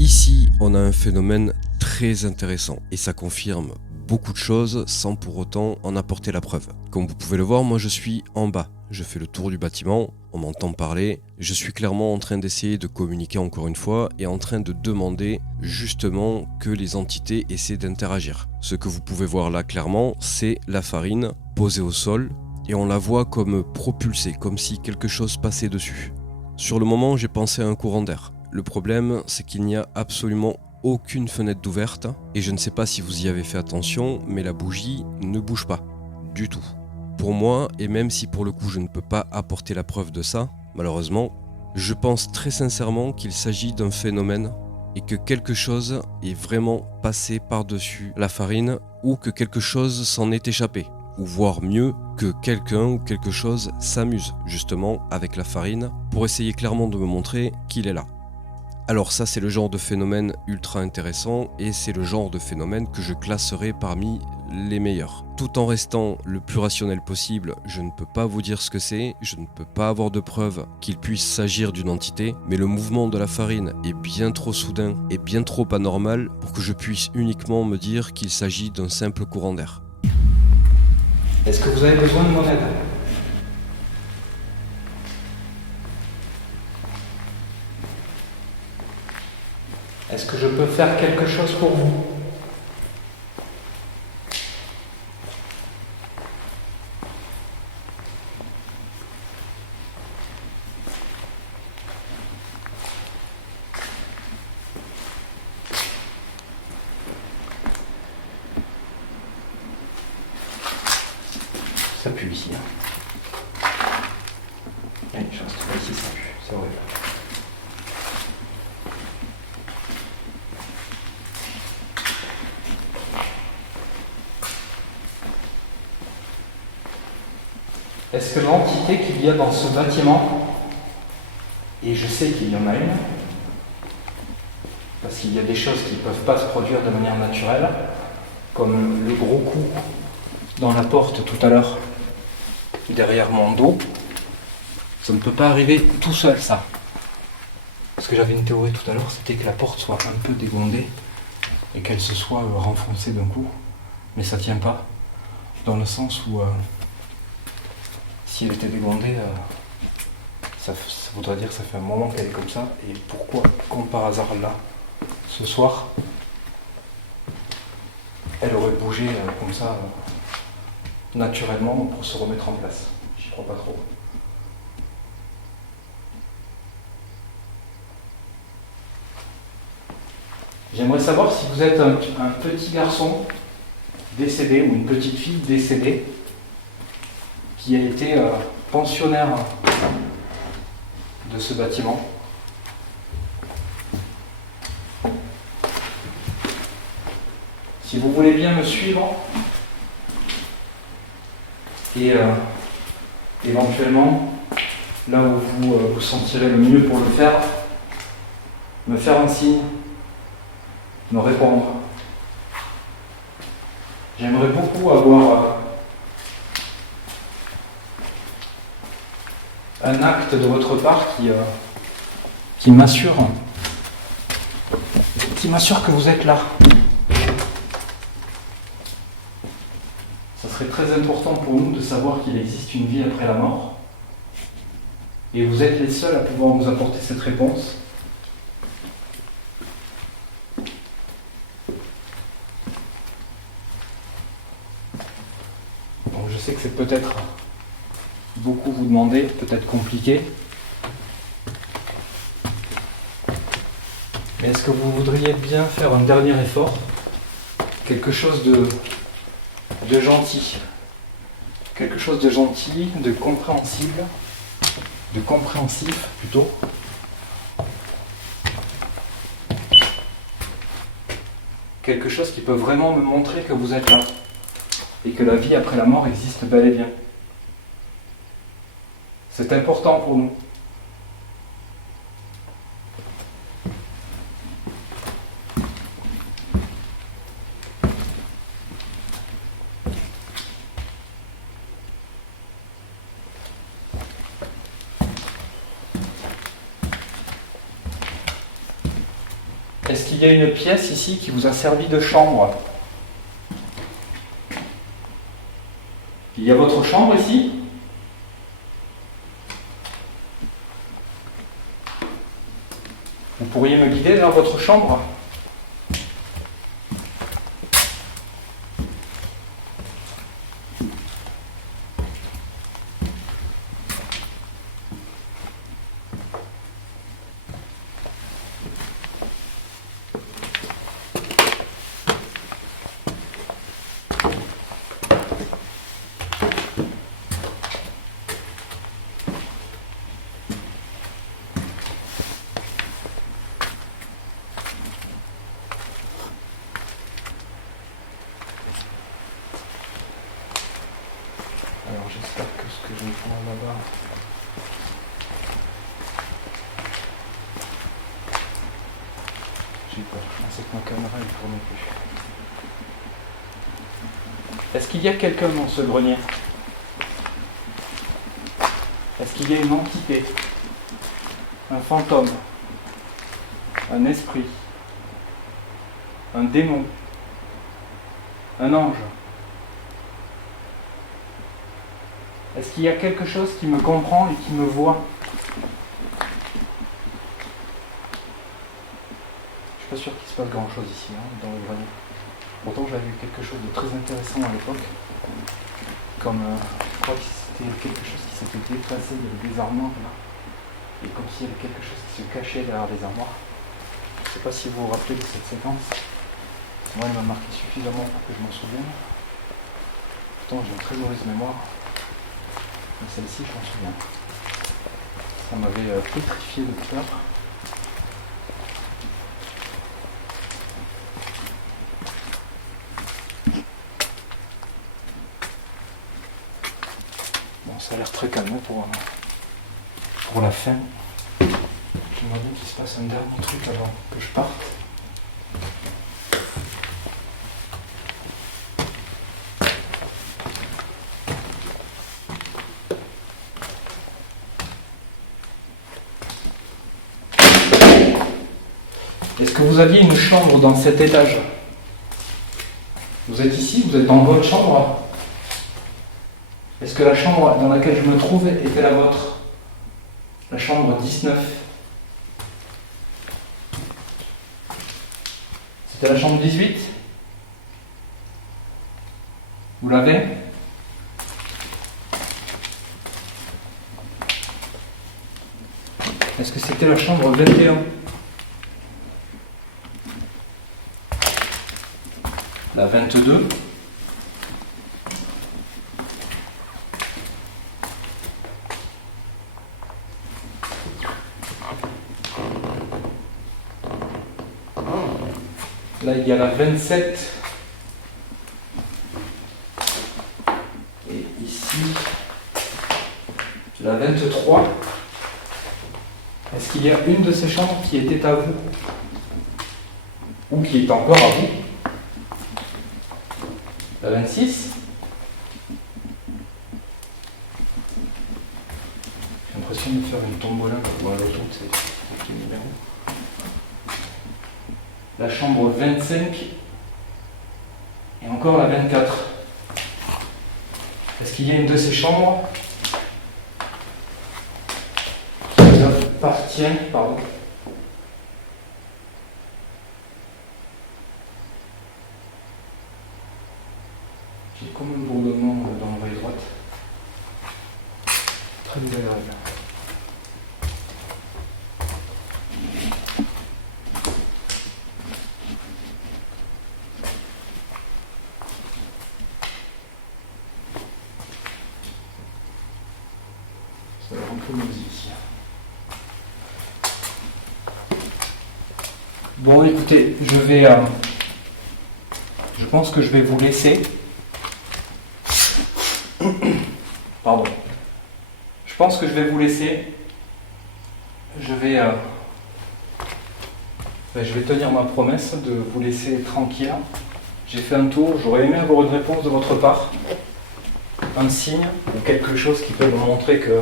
Ici, on a un phénomène très intéressant et ça confirme beaucoup de choses sans pour autant en apporter la preuve. Comme vous pouvez le voir, moi je suis en bas. Je fais le tour du bâtiment, on m'entend parler. Je suis clairement en train d'essayer de communiquer encore une fois et en train de demander justement que les entités essaient d'interagir. Ce que vous pouvez voir là clairement, c'est la farine posée au sol et on la voit comme propulsée, comme si quelque chose passait dessus. Sur le moment, j'ai pensé à un courant d'air. Le problème, c'est qu'il n'y a absolument aucune fenêtre d'ouverte et je ne sais pas si vous y avez fait attention, mais la bougie ne bouge pas du tout. Pour moi, et même si pour le coup je ne peux pas apporter la preuve de ça, malheureusement, je pense très sincèrement qu'il s'agit d'un phénomène et que quelque chose est vraiment passé par-dessus la farine ou que quelque chose s'en est échappé. Ou voire mieux, que quelqu'un ou quelque chose s'amuse justement avec la farine pour essayer clairement de me montrer qu'il est là. Alors ça, c'est le genre de phénomène ultra intéressant et c'est le genre de phénomène que je classerai parmi les meilleurs. Tout en restant le plus rationnel possible, je ne peux pas vous dire ce que c'est, je ne peux pas avoir de preuve qu'il puisse s'agir d'une entité, mais le mouvement de la farine est bien trop soudain et bien trop anormal pour que je puisse uniquement me dire qu'il s'agit d'un simple courant d'air. Est-ce que vous avez besoin de mon aide ? Est-ce que je peux faire quelque chose pour vous ? Ça pue. Est-ce que l'entité qu'il y a dans ce bâtiment, et je sais qu'il y en a une, parce qu'il y a des choses qui ne peuvent pas se produire de manière naturelle, comme le gros coup dans la porte tout à l'heure, derrière mon dos, ça ne peut pas arriver tout seul, ça. Parce que j'avais une théorie tout à l'heure, c'était que la porte soit un peu dégondée et qu'elle se soit renfoncée d'un coup. Mais ça tient pas, dans le sens où si elle était dégondée, ça voudrait dire que ça fait un moment qu'elle est comme ça. Et pourquoi, comme par hasard là, ce soir, elle aurait bougé comme ça, naturellement, pour se remettre en place? J'y crois pas trop. J'aimerais savoir si vous êtes un petit garçon décédé ou une petite fille décédée qui a été pensionnaire de ce bâtiment. Si vous voulez bien me suivre et éventuellement, là où vous vous sentirez le mieux pour le faire, me faire un signe, me répondre. J'aimerais beaucoup avoir un acte de votre part qui m'assure que vous êtes là. Ça serait très important pour nous de savoir qu'il existe une vie après la mort. Et vous êtes les seuls à pouvoir nous apporter cette réponse. Donc je sais que c'est peut-être beaucoup vous demander, peut-être compliqué. Mais est-ce que vous voudriez bien faire un dernier effort? Quelque chose de gentil. Quelque chose de gentil, de compréhensible, de compréhensif plutôt. Quelque chose qui peut vraiment me montrer que vous êtes là. Et que la vie après la mort existe bel et bien. C'est important pour nous. Est-ce qu'il y a une pièce ici qui vous a servi de chambre? Il y a votre chambre ici? Vous pourriez me guider vers votre chambre? Alors j'espère que ce que je vais prendre là-bas... J'ai peur, je pensais que ma caméra ne tournait plus. Est-ce qu'il y a quelqu'un dans ce grenier? Est-ce qu'il y a une entité? Un fantôme? Un esprit? Un démon? Un ange? Est-ce qu'il y a quelque chose qui me comprend et qui me voit? Je suis pas sûr qu'il se passe grand chose ici, dans le grenier. Pourtant j'avais vu quelque chose de très intéressant à l'époque. Comme, je crois que c'était quelque chose qui s'était déplacé, il y avait des armoires là. Et comme s'il y avait quelque chose qui se cachait derrière les armoires. Je ne sais pas si vous vous rappelez de cette séquence. Moi elle m'a marqué suffisamment pour que je m'en souvienne. Pourtant j'ai une très mauvaise mémoire. Mais celle-ci, je m'en souviens. Ça m'avait pétrifié de peur. Bon, Ça a l'air très calme pour la fin. J'aimerais bien qu'il se passe un dernier truc avant que je parte. Est-ce que vous aviez une chambre dans cet étage? Vous êtes ici, vous êtes dans votre chambre? Est-ce que la chambre dans laquelle je me trouve était la vôtre? La chambre 19. C'était la chambre 18? Vous l'avez? Est-ce que c'était la chambre 21? La 22? Là, il y a la 27. Et ici, la 23. Est-ce qu'il y a une de ces chambres qui était à vous? Ou qui est encore à vous? La 26. J'ai l'impression de faire une tombola pour voir l'auto, c'est quel numéro. La chambre 25 et encore la 24. Est-ce qu'il y a une de ces chambres qui vous appartient, pardon? J'ai comme un bourdonnement dans l'oreille droite. Très désagréable. Ça va un peu mauvais ici. Bon, écoutez, je pense que je vais vous laisser. Pardon. Je pense que je vais vous laisser. Je vais tenir ma promesse de vous laisser tranquille. J'ai fait un tour. J'aurais aimé avoir une réponse de votre part. Un signe ou quelque chose qui peut me montrer que,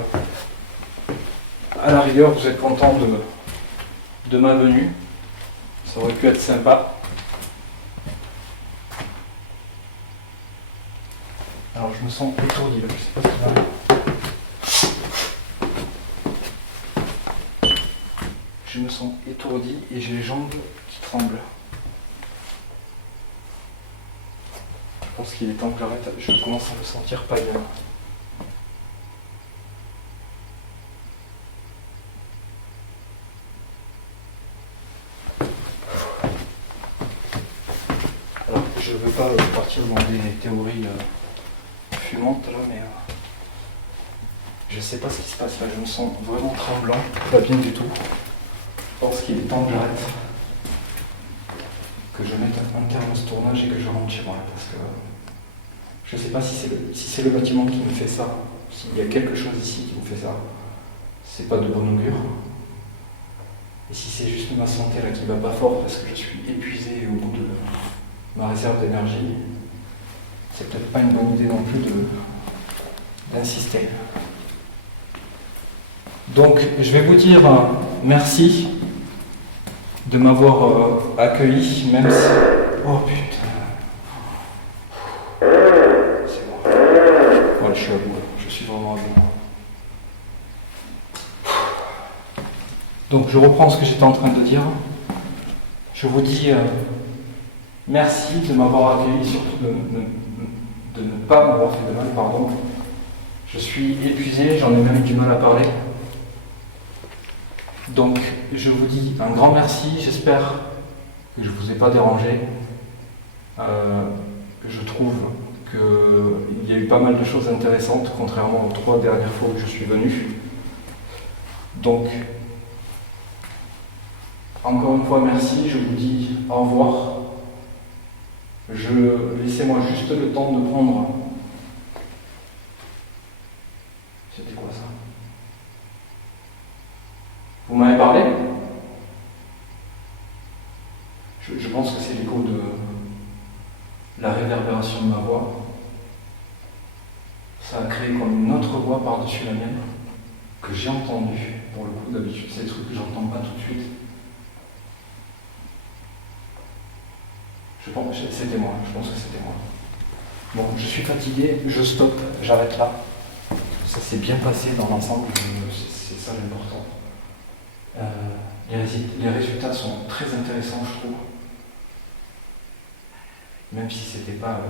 à la rigueur, vous êtes content de ma venue. Ça aurait pu être sympa. Alors je me sens étourdi là, je sais pas ce qui m'arrive. Je me sens étourdi et j'ai les jambes qui tremblent. Je pense qu'il est temps que j'arrête, je commence à me sentir pas bien. Alors je ne veux pas partir dans des théories fumante là, mais je sais pas ce qui se passe là, je me sens vraiment tremblant, pas bien du tout. Je pense qu'il est temps que j'arrête, que je mette un terme à ce tournage et que je rentre chez moi, parce que je sais pas si c'est le bâtiment qui me fait ça, s'il y a quelque chose ici qui me fait ça, c'est pas de bon augure. Et si c'est juste ma santé là qui va pas fort parce que je suis épuisé au bout de ma réserve d'énergie, c'est peut-être pas une bonne idée non plus d'insister. Donc, je vais vous dire merci de m'avoir accueilli, même si... Oh putain. C'est bon. Voilà, je suis à bout. Je suis vraiment à bout. Donc, je reprends ce que j'étais en train de dire. Je vous dis merci de m'avoir accueilli, surtout de ne pas m'avoir fait de mal, pardon. Je suis épuisé, j'en ai même du mal à parler. Donc, je vous dis un grand merci, j'espère que je ne vous ai pas dérangé. Je trouve qu'il y a eu pas mal de choses intéressantes, contrairement aux 3 dernières fois où je suis venu. Donc, encore une fois, merci, je vous dis au revoir. Laissez-moi juste le temps de prendre Vous m'avez parlé? Je pense que c'est l'écho de la réverbération de ma voix. Ça a créé comme une autre voix par-dessus la mienne, que j'ai entendue. Pour le coup, d'habitude, c'est des trucs que j'entends pas tout de suite. Je pense que c'était moi, Bon, je suis fatigué, je stoppe, j'arrête là. Ça s'est bien passé dans l'ensemble, c'est ça l'important. Les résultats sont très intéressants, je trouve. Même si c'était pas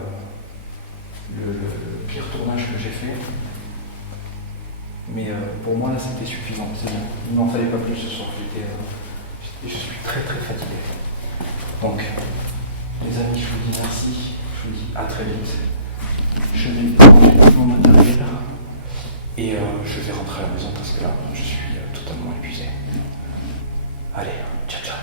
le pire tournage que j'ai fait. Mais pour moi, là, c'était suffisant, c'est bien. Il n'en fallait pas plus ce soir. Je suis très très fatigué. Donc, les amis, je vous dis merci. Je vous dis à très vite. Je vais ranger tout mon matériel et je vais rentrer à la maison parce que là, je suis totalement épuisé. Allez, ciao ciao.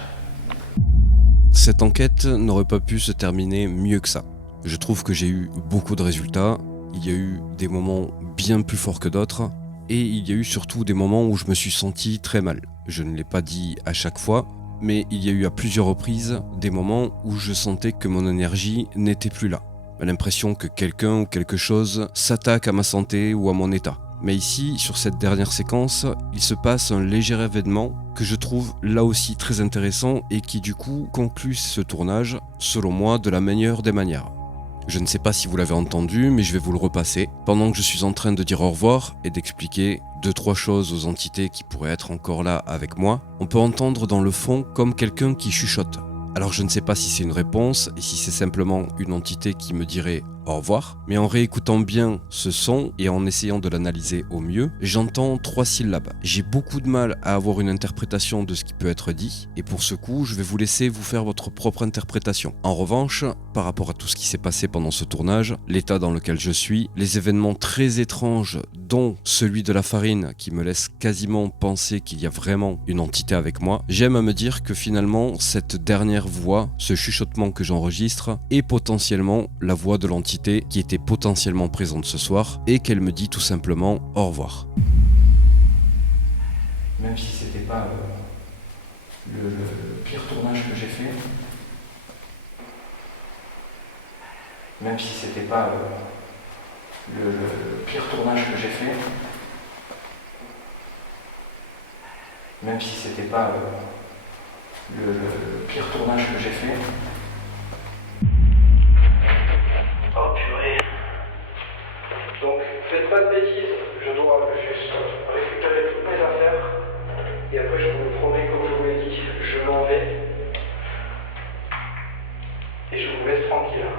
Cette enquête n'aurait pas pu se terminer mieux que ça. Je trouve que j'ai eu beaucoup de résultats. Il y a eu des moments bien plus forts que d'autres. Et il y a eu surtout des moments où je me suis senti très mal. Je ne l'ai pas dit à chaque fois, mais il y a eu à plusieurs reprises des moments où je sentais que mon énergie n'était plus là. L'impression que quelqu'un ou quelque chose s'attaque à ma santé ou à mon état. Mais ici, sur cette dernière séquence, il se passe un léger événement que je trouve là aussi très intéressant et qui du coup conclut ce tournage, selon moi, de la meilleure des manières. Je ne sais pas si vous l'avez entendu, mais je vais vous le repasser. Pendant que je suis en train de dire au revoir et d'expliquer 2-3 choses aux entités qui pourraient être encore là avec moi, on peut entendre dans le fond comme quelqu'un qui chuchote. Alors je ne sais pas si c'est une réponse et si c'est simplement une entité qui me dirait au revoir, mais en réécoutant bien ce son et en essayant de l'analyser au mieux, j'entends 3 syllabes. J'ai beaucoup de mal à avoir une interprétation de ce qui peut être dit, et pour ce coup, je vais vous laisser vous faire votre propre interprétation. En revanche, par rapport à tout ce qui s'est passé pendant ce tournage, l'état dans lequel je suis, les événements très étranges, dont celui de la farine qui me laisse quasiment penser qu'il y a vraiment une entité avec moi, j'aime à me dire que finalement, cette dernière voix, ce chuchotement que j'enregistre, est potentiellement la voix de l'entité qui était potentiellement présente ce soir et qu'elle me dit tout simplement au revoir. Même si c'était pas le pire tournage que j'ai fait, même si c'était pas le pire tournage que j'ai fait, même si c'était pas le pire tournage que j'ai fait. Oh purée. Donc faites pas de bêtises, je dois juste récupérer toutes mes affaires et après je vous le promets, comme je vous l'ai dit, je m'en vais et je vous laisse tranquille.